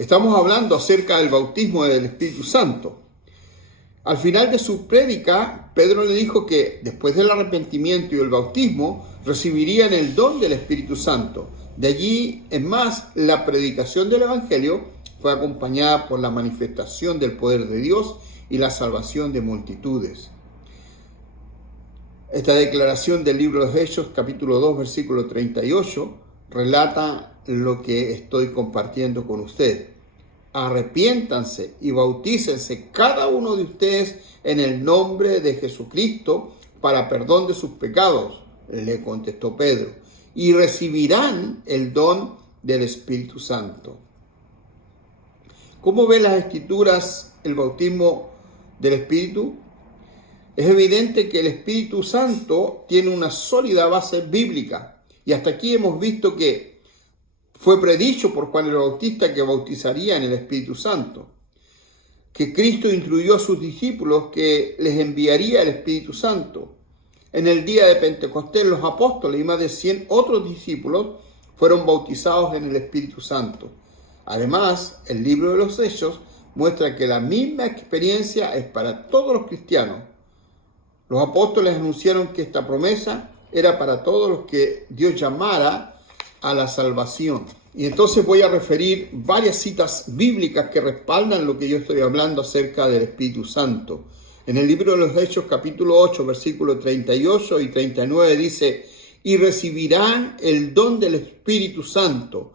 Estamos hablando acerca del bautismo del Espíritu Santo. Al final de su prédica, Pedro le dijo que después del arrepentimiento y el bautismo, recibirían el don del Espíritu Santo. De allí en más, la predicación del Evangelio fue acompañada por la manifestación del poder de Dios y la salvación de multitudes. Esta declaración del libro de Hechos, capítulo 2, versículo 38, relata lo que estoy compartiendo con ustedes. Arrepiéntanse y bautícense cada uno de ustedes en el nombre de Jesucristo para perdón de sus pecados, le contestó Pedro, y recibirán el don del Espíritu Santo. ¿Cómo ven las Escrituras el bautismo del Espíritu? Es evidente que el Espíritu Santo tiene una sólida base bíblica, y hasta aquí hemos visto que fue predicho por Juan el Bautista que bautizaría en el Espíritu Santo, que Cristo instruyó a sus discípulos que les enviaría el Espíritu Santo. En el día de Pentecostés, los apóstoles y más de 100 otros discípulos fueron bautizados en el Espíritu Santo. Además, el libro de los Hechos muestra que la misma experiencia es para todos los cristianos. Los apóstoles anunciaron que esta promesa era para todos los que Dios llamara a la salvación. Y entonces voy a referir varias citas bíblicas que respaldan lo que yo estoy hablando acerca del Espíritu Santo. En el libro de los Hechos, capítulo 8, versículos 38 y 39 dice: y recibirán el don del Espíritu Santo.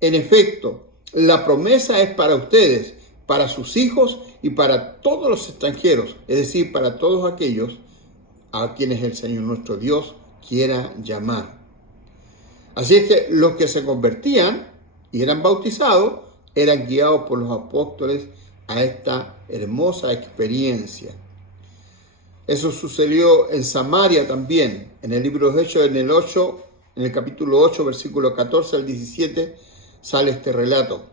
En efecto, la promesa es para ustedes, para sus hijos y para todos los extranjeros, es decir, para todos aquellos a quienes el Señor nuestro Dios quiera llamar. Así es que los que se convertían y eran bautizados eran guiados por los apóstoles a esta hermosa experiencia. Eso sucedió en Samaria también. En el libro de Hechos, en el capítulo 8, versículo 14 al 17, sale este relato.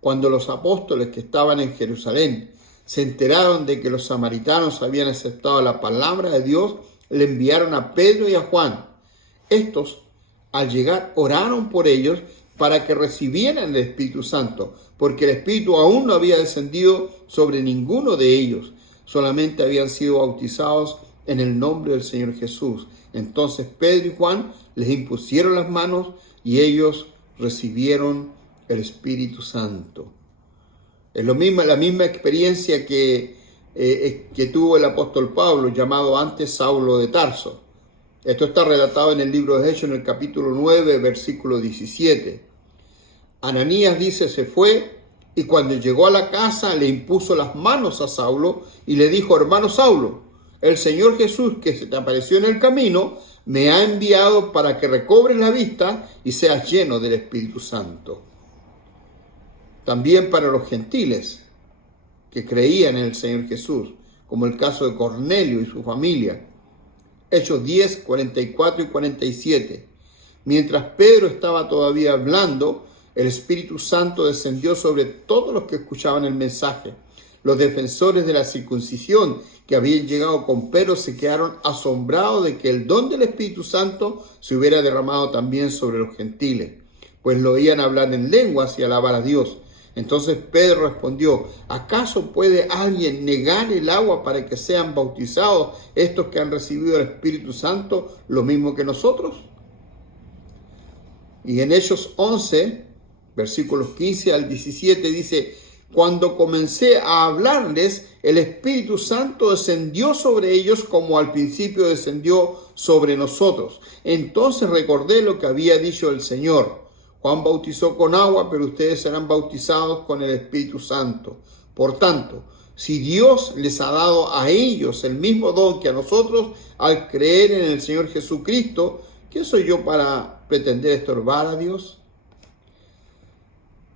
Cuando los apóstoles que estaban en Jerusalén se enteraron de que los samaritanos habían aceptado la palabra de Dios, le enviaron a Pedro y a Juan. Estos, al llegar, oraron por ellos para que recibieran el Espíritu Santo, porque el Espíritu aún no había descendido sobre ninguno de ellos, solamente habían sido bautizados en el nombre del Señor Jesús. Entonces Pedro y Juan les impusieron las manos y ellos recibieron el Espíritu Santo. Es la misma experiencia que tuvo el apóstol Pablo, llamado antes Saulo de Tarso. Esto está relatado en el libro de Hechos, en el capítulo 9, versículo 17. Ananías dice, se fue y cuando llegó a la casa le impuso las manos a Saulo y le dijo: hermano Saulo, el Señor Jesús que se te apareció en el camino me ha enviado para que recobres la vista y seas lleno del Espíritu Santo. También para los gentiles que creían en el Señor Jesús, como el caso de Cornelio y su familia. Hechos 10, 44 y 47. Mientras Pedro estaba todavía hablando, el Espíritu Santo descendió sobre todos los que escuchaban el mensaje. Los defensores de la circuncisión que habían llegado con Pedro se quedaron asombrados de que el don del Espíritu Santo se hubiera derramado también sobre los gentiles, pues lo oían hablar en lenguas y alabar a Dios. Entonces Pedro respondió: ¿acaso puede alguien negar el agua para que sean bautizados estos que han recibido el Espíritu Santo lo mismo que nosotros? Y en Hechos 11, versículos 15 al 17 dice: cuando comencé a hablarles, el Espíritu Santo descendió sobre ellos como al principio descendió sobre nosotros. Entonces recordé lo que había dicho el Señor: Juan bautizó con agua, pero ustedes serán bautizados con el Espíritu Santo. Por tanto, si Dios les ha dado a ellos el mismo don que a nosotros al creer en el Señor Jesucristo, ¿quién soy yo para pretender estorbar a Dios?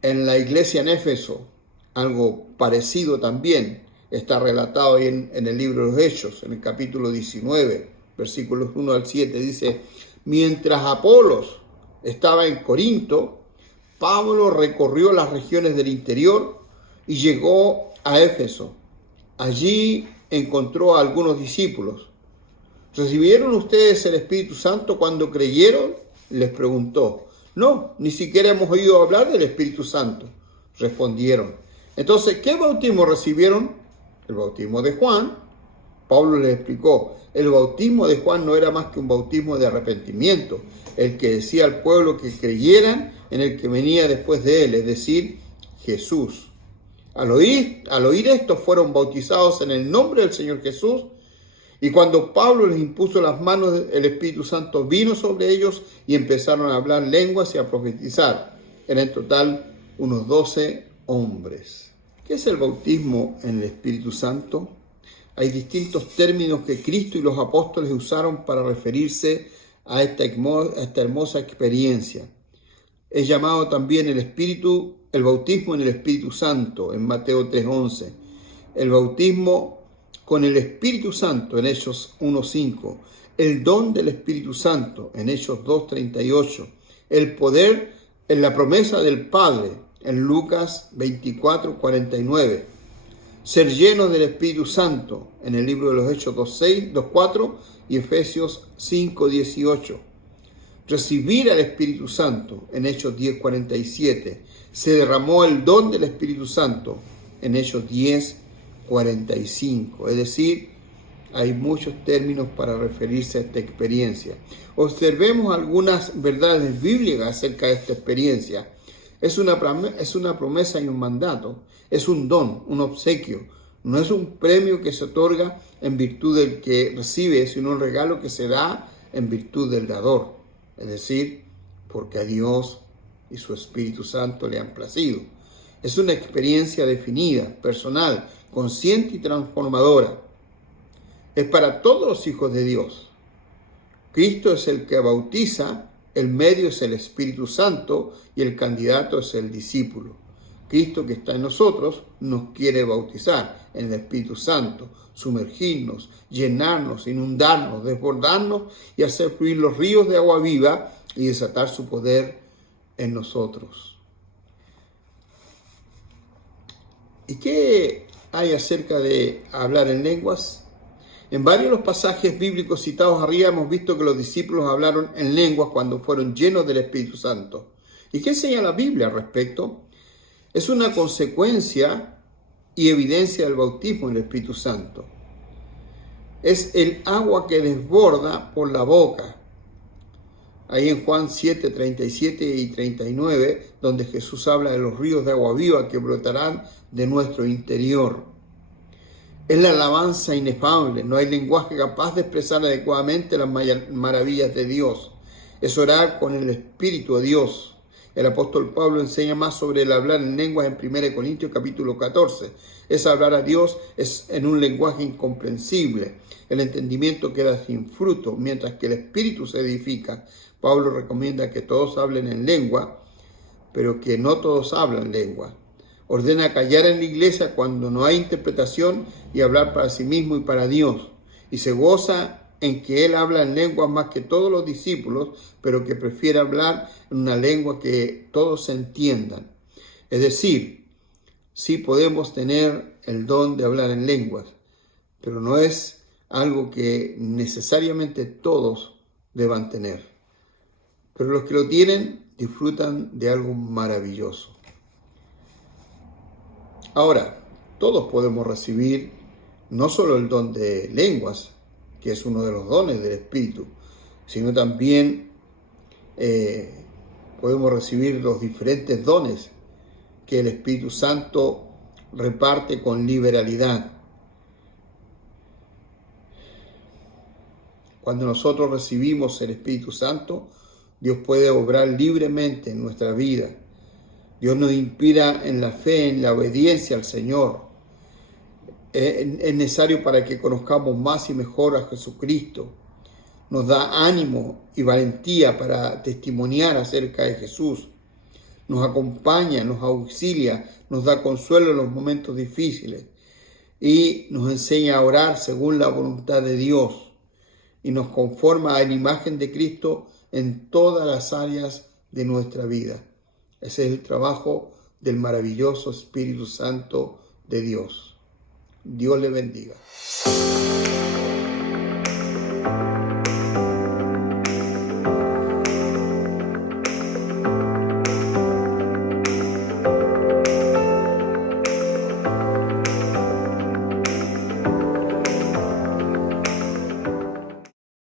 En la iglesia en Éfeso, algo parecido también está relatado en el libro de los Hechos, en el capítulo 19, versículos 1 al 7, dice: mientras Apolos estaba en Corinto, Pablo recorrió las regiones del interior y llegó a Éfeso. Allí encontró a algunos discípulos. ¿Recibieron ustedes el Espíritu Santo cuando creyeron?, les preguntó. No, ni siquiera hemos oído hablar del Espíritu Santo. respondieron. Entonces, ¿qué bautismo recibieron? El bautismo de Juan. Pablo les explicó, el bautismo de Juan no era más que un bautismo de arrepentimiento, el que decía al pueblo que creyeran en el que venía después de él, es decir, Jesús. Al oír esto, fueron bautizados en el nombre del Señor Jesús, y cuando Pablo les impuso las manos, el Espíritu Santo vino sobre ellos y empezaron a hablar lenguas y a profetizar. Eran en total unos 12 hombres. ¿Qué es el bautismo en el Espíritu Santo? Hay distintos términos que Cristo y los apóstoles usaron para referirse a esta hermosa experiencia. Es llamado también el bautismo en el Espíritu Santo, en Mateo 3:11. El bautismo con el Espíritu Santo, en Hechos 1:5. El don del Espíritu Santo, en Hechos 2:38. El poder en la promesa del Padre, en Lucas 24:49. Ser llenos del Espíritu Santo, en el libro de los Hechos 2:4 y Efesios 5:18. Recibir al Espíritu Santo, en Hechos 10:47. Se derramó el don del Espíritu Santo, en Hechos 10:45. Es decir, hay muchos términos para referirse a esta experiencia. Observemos algunas verdades bíblicas acerca de esta experiencia. Es una promesa y un mandato. Es un don, un obsequio. No es un premio que se otorga en virtud del que recibe, sino un regalo que se da en virtud del dador. Es decir, porque a Dios y su Espíritu Santo le han placido. Es una experiencia definida, personal, consciente y transformadora. Es para todos los hijos de Dios. Cristo es el que bautiza, el medio es el Espíritu Santo y el candidato es el discípulo. Cristo que está en nosotros nos quiere bautizar en el Espíritu Santo, sumergirnos, llenarnos, inundarnos, desbordarnos y hacer fluir los ríos de agua viva y desatar su poder en nosotros. ¿Y qué hay acerca de hablar en lenguas? En varios de los pasajes bíblicos citados arriba hemos visto que los discípulos hablaron en lenguas cuando fueron llenos del Espíritu Santo. ¿Y qué enseña la Biblia al respecto? Es una consecuencia y evidencia del bautismo en el Espíritu Santo. Es el agua que desborda por la boca. Ahí en Juan 7, 37 y 39, donde Jesús habla de los ríos de agua viva que brotarán de nuestro interior. Es la alabanza inefable. No hay lenguaje capaz de expresar adecuadamente las maravillas de Dios. Es orar con el Espíritu de Dios. El apóstol Pablo enseña más sobre el hablar en lenguas en 1 Corintios capítulo 14. Es hablar a Dios en un lenguaje incomprensible. El entendimiento queda sin fruto, mientras que el espíritu se edifica. Pablo recomienda que todos hablen en lengua, pero que no todos hablan lengua. Ordena callar en la iglesia cuando no hay interpretación y hablar para sí mismo y para Dios. Y se goza en que él habla en lenguas más que todos los discípulos, pero que prefiere hablar en una lengua que todos se entiendan. Es decir, sí podemos tener el don de hablar en lenguas, pero no es algo que necesariamente todos deban tener. Pero los que lo tienen disfrutan de algo maravilloso. Ahora, todos podemos recibir no solo el don de lenguas, que es uno de los dones del Espíritu, sino también podemos recibir los diferentes dones que el Espíritu Santo reparte con liberalidad. Cuando nosotros recibimos el Espíritu Santo, Dios puede obrar libremente en nuestra vida. Dios nos inspira en la fe, en la obediencia al Señor. Es necesario para que conozcamos más y mejor a Jesucristo. Nos da ánimo y valentía para testimoniar acerca de Jesús. Nos acompaña, nos auxilia, nos da consuelo en los momentos difíciles y nos enseña a orar según la voluntad de Dios y nos conforma a la imagen de Cristo en todas las áreas de nuestra vida. Ese es el trabajo del maravilloso Espíritu Santo de Dios. Dios le bendiga.